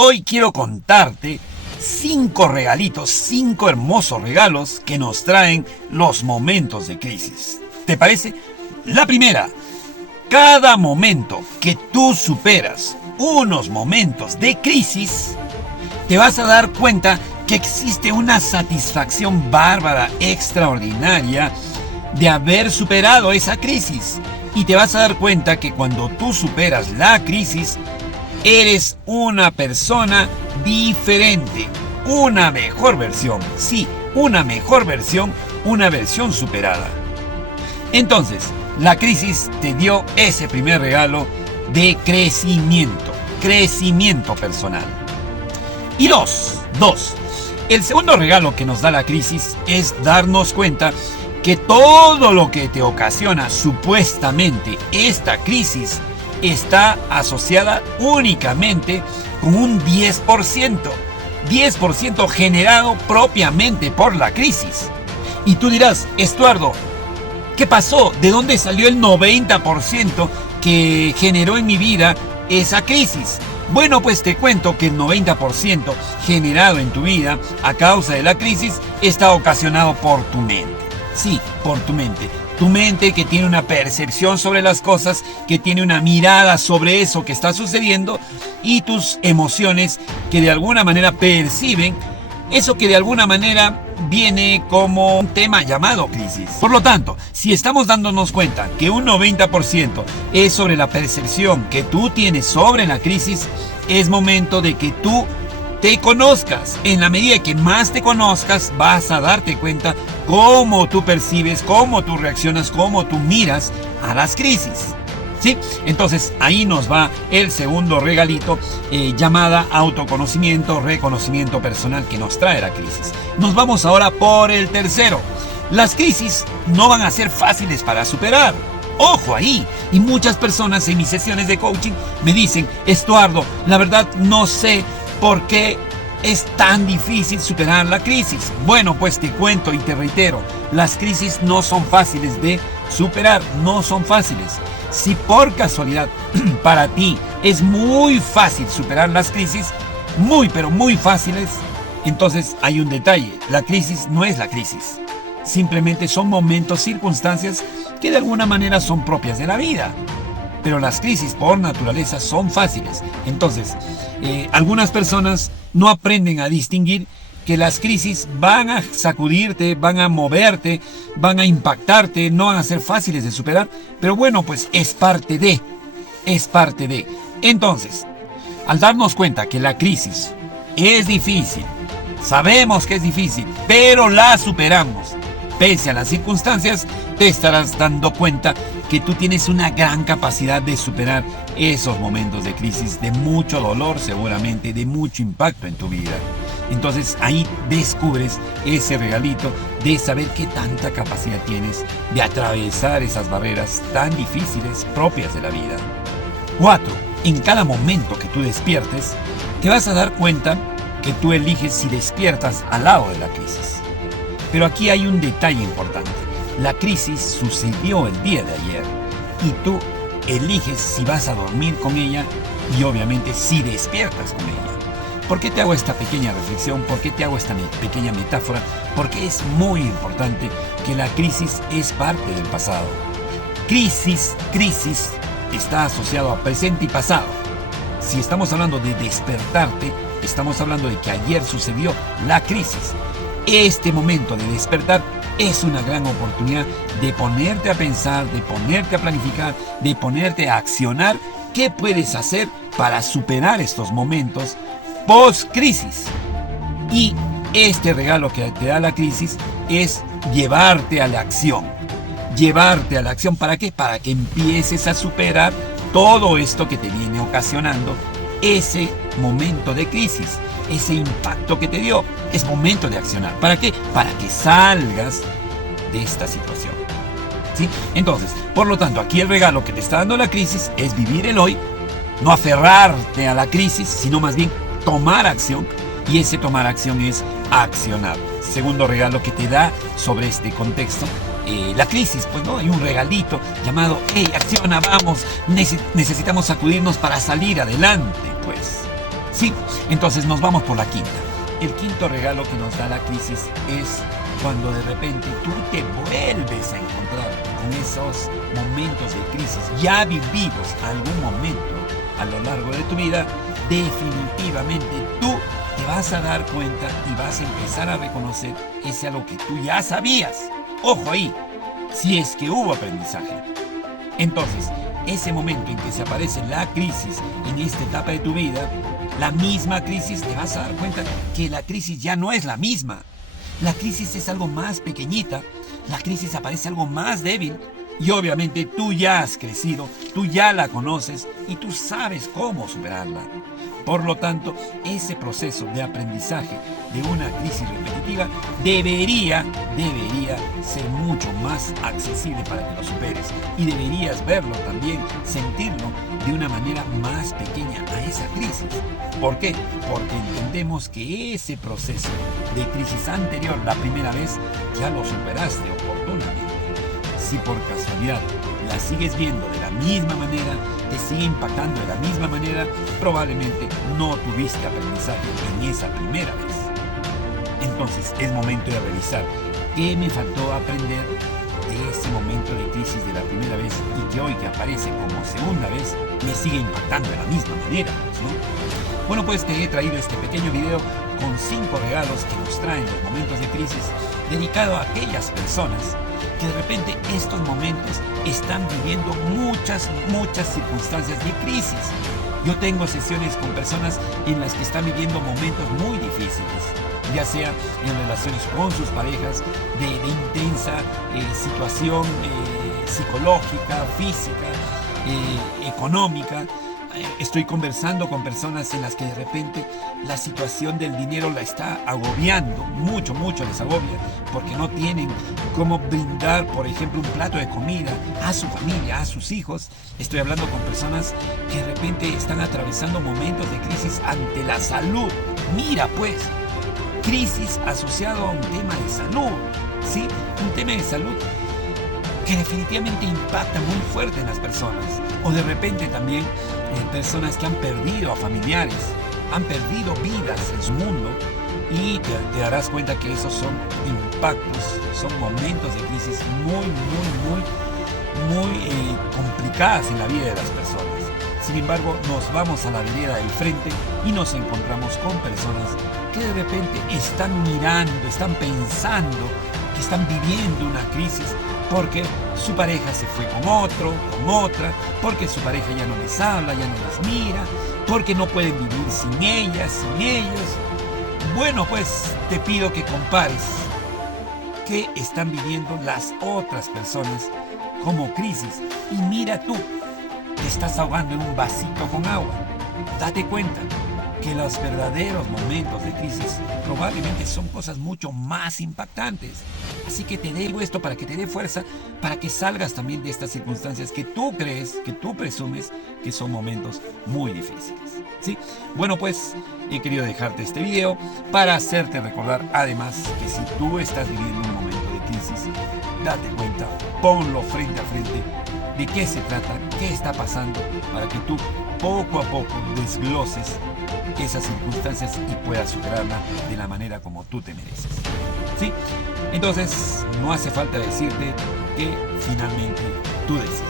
Hoy quiero contarte 5 regalitos, 5 hermosos regalos que nos traen los momentos de crisis. ¿Te parece? La primera, cada momento que tú superas unos momentos de crisis, te vas a dar cuenta que existe una satisfacción bárbara, extraordinaria, de haber superado esa crisis. Y te vas a dar cuenta que cuando tú superas la crisis, eres una persona diferente, una mejor versión. Sí, una mejor versión, una versión superada. Entonces, la crisis te dio ese primer regalo de crecimiento personal. Y dos, el segundo regalo que nos da la crisis es darnos cuenta que todo lo que te ocasiona supuestamente esta crisis está asociada únicamente con un 10% generado propiamente por la crisis. Y tú dirás, Estuardo, ¿qué pasó? ¿De dónde salió el 90% que generó en mi vida esa crisis? Bueno, pues te cuento que el 90% generado en tu vida a causa de la crisis está ocasionado por tu mente. Sí, por tu mente. Tu mente que tiene una percepción sobre las cosas, que tiene una mirada sobre eso que está sucediendo, y tus emociones que de alguna manera perciben eso que de alguna manera viene como un tema llamado crisis. Por lo tanto, si estamos dándonos cuenta que un 90% es sobre la percepción que tú tienes sobre la crisis, es momento de que tú te conozcas. En la medida que más te conozcas, vas a darte cuenta cómo tú percibes, cómo tú reaccionas, cómo tú miras a las crisis. ¿Sí? Entonces ahí nos va el segundo regalito, llamada autoconocimiento, reconocimiento personal que nos trae la crisis. Nos vamos ahora por el tercero. Las crisis no van a ser fáciles para superar. Ojo ahí. Y muchas personas en mis sesiones de coaching me dicen, Estuardo, la verdad no sé por qué es tan difícil superar la crisis. Bueno, pues te cuento y te reitero, las crisis no son fáciles de superar, no son fáciles. Si por casualidad para ti es muy fácil superar las crisis, pero muy fáciles, entonces hay un detalle, la crisis no es la crisis. Simplemente son momentos, circunstancias que de alguna manera son propias de la vida. Pero las crisis por naturaleza son fáciles. Entonces, algunas personas no aprenden a distinguir que las crisis van a sacudirte, van a moverte, van a impactarte, no van a ser fáciles de superar, pero bueno, pues es parte de. Entonces, al darnos cuenta que la crisis es difícil, sabemos que es difícil, pero la superamos, pese a las circunstancias, te estarás dando cuenta que tú tienes una gran capacidad de superar esos momentos de crisis, de mucho dolor seguramente, de mucho impacto en tu vida. Entonces ahí descubres ese regalito de saber qué tanta capacidad tienes de atravesar esas barreras tan difíciles propias de la vida. 4. En cada momento que tú despiertes, te vas a dar cuenta que tú eliges si despiertas al lado de la crisis. Pero aquí hay un detalle importante. La crisis sucedió el día de ayer y tú eliges si vas a dormir con ella y obviamente si despiertas con ella. ¿Por qué te hago esta pequeña reflexión? ¿Por qué te hago esta pequeña metáfora? Porque es muy importante que la crisis es parte del pasado. Crisis está asociado a presente y pasado. Si estamos hablando de despertarte, estamos hablando de que ayer sucedió la crisis. Este momento de despertar es una gran oportunidad de ponerte a pensar, de ponerte a planificar, de ponerte a accionar qué puedes hacer para superar estos momentos post-crisis. Y este regalo que te da la crisis es llevarte a la acción. Llevarte a la acción, ¿para qué? Para que empieces a superar todo esto que te viene ocasionando ese momento de crisis, ese impacto que te dio. Es momento de accionar. ¿Para qué? Para que salgas de esta situación. ¿Sí? Entonces, por lo tanto, aquí el regalo que te está dando la crisis es vivir el hoy, no aferrarte a la crisis, sino más bien tomar acción, y ese tomar acción es accionar. Segundo regalo que te da sobre este contexto, la crisis, pues no, hay un regalito llamado, hey, acciona, vamos, necesitamos sacudirnos para salir adelante, pues. Sí, entonces nos vamos por la quinta. El quinto regalo que nos da la crisis es cuando de repente tú te vuelves a encontrar con esos momentos de crisis ya vividos algún momento a lo largo de tu vida. Definitivamente tú te vas a dar cuenta y vas a empezar a reconocer ese algo que tú ya sabías. Ojo ahí, si es que hubo aprendizaje. Entonces, ese momento en que se aparece la crisis en esta etapa de tu vida, la misma crisis, te vas a dar cuenta que la crisis ya no es la misma. La crisis es algo más pequeñita, la crisis aparece algo más débil y obviamente tú ya has crecido, tú ya la conoces y tú sabes cómo superarla. Por lo tanto, ese proceso de aprendizaje de una crisis repetitiva debería ser mucho más accesible para que lo superes. Y deberías verlo también, sentirlo de una manera más pequeña a esa crisis. ¿Por qué? Porque entendemos que ese proceso de crisis anterior, la primera vez, ya lo superaste oportunamente. Si por casualidad la sigues viendo de la misma manera, te sigue impactando de la misma manera, probablemente no tuviste aprendizaje en esa primera vez. Entonces es momento de revisar qué me faltó aprender de ese momento de crisis de la primera vez y que hoy que aparece como segunda vez me sigue impactando de la misma manera, ¿no? Bueno, pues te he traído este pequeño video con 5 regalos que nos traen los momentos de crisis, dedicado a aquellas personas que de repente estos momentos están viviendo muchas circunstancias de crisis. Yo tengo sesiones con personas en las que están viviendo momentos muy difíciles, ya sea en relaciones con sus parejas, de intensa situación psicológica, física, económica. Estoy conversando con personas en las que de repente la situación del dinero la está agobiando, mucho les agobia, porque no tienen cómo brindar, por ejemplo, un plato de comida a su familia, a sus hijos. Estoy hablando con personas que de repente están atravesando momentos de crisis ante la salud. Mira pues, crisis asociado a un tema de salud, ¿sí? Un tema de salud que definitivamente impacta muy fuerte en las personas. O de repente también personas que han perdido a familiares, han perdido vidas en su mundo, y te darás cuenta que esos son impactos, son momentos de crisis muy complicadas en la vida de las personas. Sin embargo, nos vamos a la vereda del frente y nos encontramos con personas que de repente están mirando, están pensando que están viviendo una crisis porque su pareja se fue con otro, con otra, porque su pareja ya no les habla, ya no les mira, porque no pueden vivir sin ellas, sin ellos. Bueno, pues te pido que compares qué están viviendo las otras personas como crisis y mira tú, te estás ahogando en un vasito con agua. Date cuenta que los verdaderos momentos de crisis probablemente son cosas mucho más impactantes. Así que te digo esto para que te dé fuerza, para que salgas también de estas circunstancias que tú crees, que tú presumes que son momentos muy difíciles, ¿sí? Bueno, pues he querido dejarte este video para hacerte recordar además que si tú estás viviendo un momento de crisis, date cuenta, ponlo frente a frente, de qué se trata, qué está pasando, para que tú poco a poco desgloses esas circunstancias y puedas superarla de la manera como tú te mereces, ¿sí? Entonces, no hace falta decirte que finalmente tú decides.